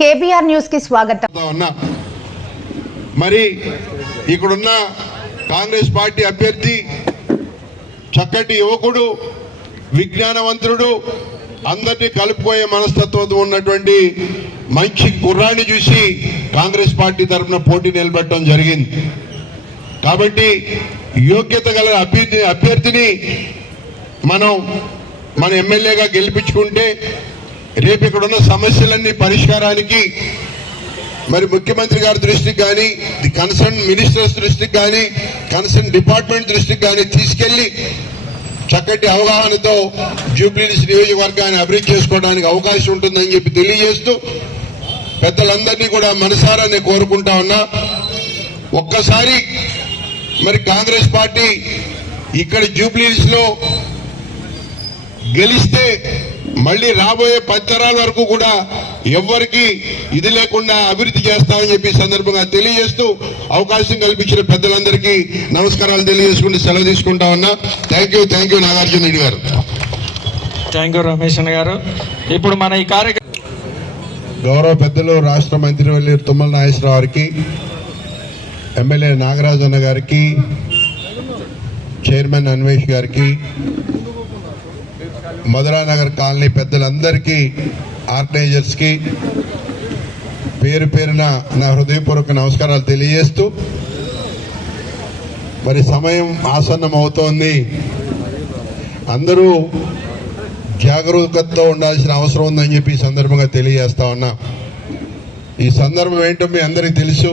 KBR న్యూస్కి స్వాగతం. మరి ఇక్కడున్న కాంగ్రెస్ పార్టీ అభ్యర్థి చక్కటి యువకుడు విజ్ఞానవంతుడు అందరినీ కలుపుకోయే మనస్తత్వంతో ఉన్నటువంటి మంచి కుర్రాన్ని చూసి కాంగ్రెస్ పార్టీ తరఫున పోటీ నిలబెట్టడం జరిగింది. కాబట్టి యోగ్యత గల అభ్యర్థి అభ్యర్థిని మనం మన ఎమ్మెల్యేగా గెలిపించుకుంటే రేపు ఇక్కడ ఉన్న సమస్యలన్నీ పరిష్కారానికి మరి ముఖ్యమంత్రి గారి దృష్టికి కానీ ది కన్సర్న్ మినిస్టర్స్ దృష్టికి కానీ కన్సర్న్ డిపార్ట్మెంట్ దృష్టికి కానీ తీసుకెళ్ళి చక్కటి అవగాహనతో జూబ్లీస్ నియోజకవర్గాన్ని అభివృద్ధి చేసుకోవడానికి అవకాశం ఉంటుందని చెప్పి తెలియజేస్తూ పెద్దలందరినీ కూడా మనసారా నేను కోరుకుంటా ఉన్నా. ఒక్కసారి మరి కాంగ్రెస్ పార్టీ ఇక్కడ జూబ్లీస్లో గెలిస్తే మళ్ళీ రాబోయే పది తరాల వరకు కూడా ఎవ్వరికి ఇది లేకుండా అభివృద్ధి చేస్తామని చెప్పి సందర్భంగా తెలియజేస్తూ అవకాశం కల్పించిన పెద్దలందరికీ నమస్కారాలు తెలియజేసుకుంటూ సెలవు తీసుకుంటా ఉన్నా. Thank you thank you Nagarjuna Reddy garu. Thank you Ramesh అన్న గారు. ఇప్పుడు మన ఈ కార్యక్రమం గౌరవ పెద్దలు రాష్ట్ర మంత్రివర్యులు తుమ్మల నాగేశ్వరరావు గారికి ఎమ్మెల్యే నాగరాజన్న గారికి చైర్మన్ అన్వేష్ గారికి మధురానగర్ కాలనీ పెద్దలందరికీ ఆర్గనైజర్స్కి పేరు పేరున నా హృదయపూర్వక నమస్కారాలు తెలియజేస్తూ మరి సమయం ఆసన్నం అవుతోంది అందరూ జాగరూకతతో ఉండాల్సిన అవసరం ఉందని చెప్పి ఈ సందర్భంగా తెలియజేస్తా ఉన్నా. ఈ సందర్భం ఏంటో మీ అందరికీ తెలుసు.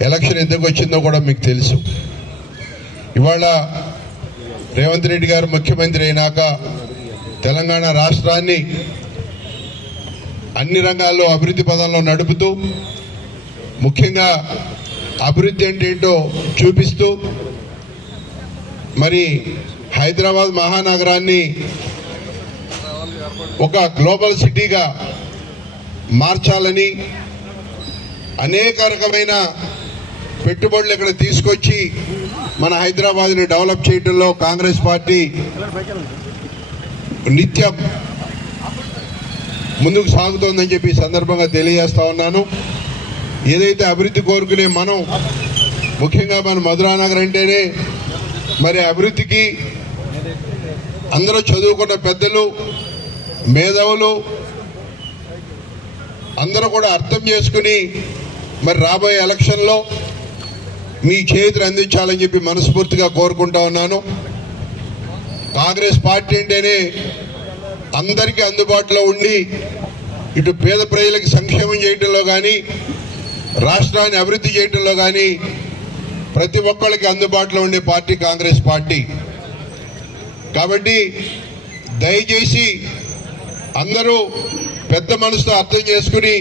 ఎలక్షన్ ఎందుకు వచ్చిందో కూడా మీకు తెలుసు. ఇవాళ రేవంత్ రెడ్డి గారు ముఖ్యమంత్రి అయినాక తెలంగాణ రాష్ట్రాన్ని అన్ని రంగాల్లో అభివృద్ధి పదంలో నడుపుతూ ముఖ్యంగా అభివృద్ధి అంటే ఏంటో చూపిస్తూ మరి హైదరాబాద్ మహానగరాన్ని ఒక గ్లోబల్ సిటీగా మార్చాలని అనేక రకమైన పెట్టుబడులు ఇక్కడ తీసుకొచ్చి మన హైదరాబాద్ని డెవలప్ చేయడంలో కాంగ్రెస్ పార్టీ నిత్యం ముందుకు సాగుతోందని చెప్పి సందర్భంగా తెలియజేస్తా ఉన్నాను. ఏదైతే అభివృద్ధి కోరుకునే మనం ముఖ్యంగా మన మధురానగర్ అంటేనే మరి అభివృద్ధికి అందరూ చదువుకున్న పెద్దలు మేధావులు అందరూ కూడా అర్థం చేసుకుని మరి రాబోయే ఎలక్షన్లో మీ చేతులు అందించాలని చెప్పి మనస్ఫూర్తిగా కోరుకుంటా ఉన్నాను. కాంగ్రెస్ పార్టీ అంటేనే అందరికీ అందుబాటులో ఉండి ఇటు పేద ప్రజలకు సంక్షేమం చేయడంలో కానీ రాష్ట్రాన్ని అభివృద్ధి చేయడంలో కానీ ప్రతి ఒక్కళ్ళకి అందుబాటులో ఉండే పార్టీ కాంగ్రెస్ పార్టీ. కాబట్టి దయచేసి అందరూ పెద్ద మనసుతో అర్థం చేసుకుని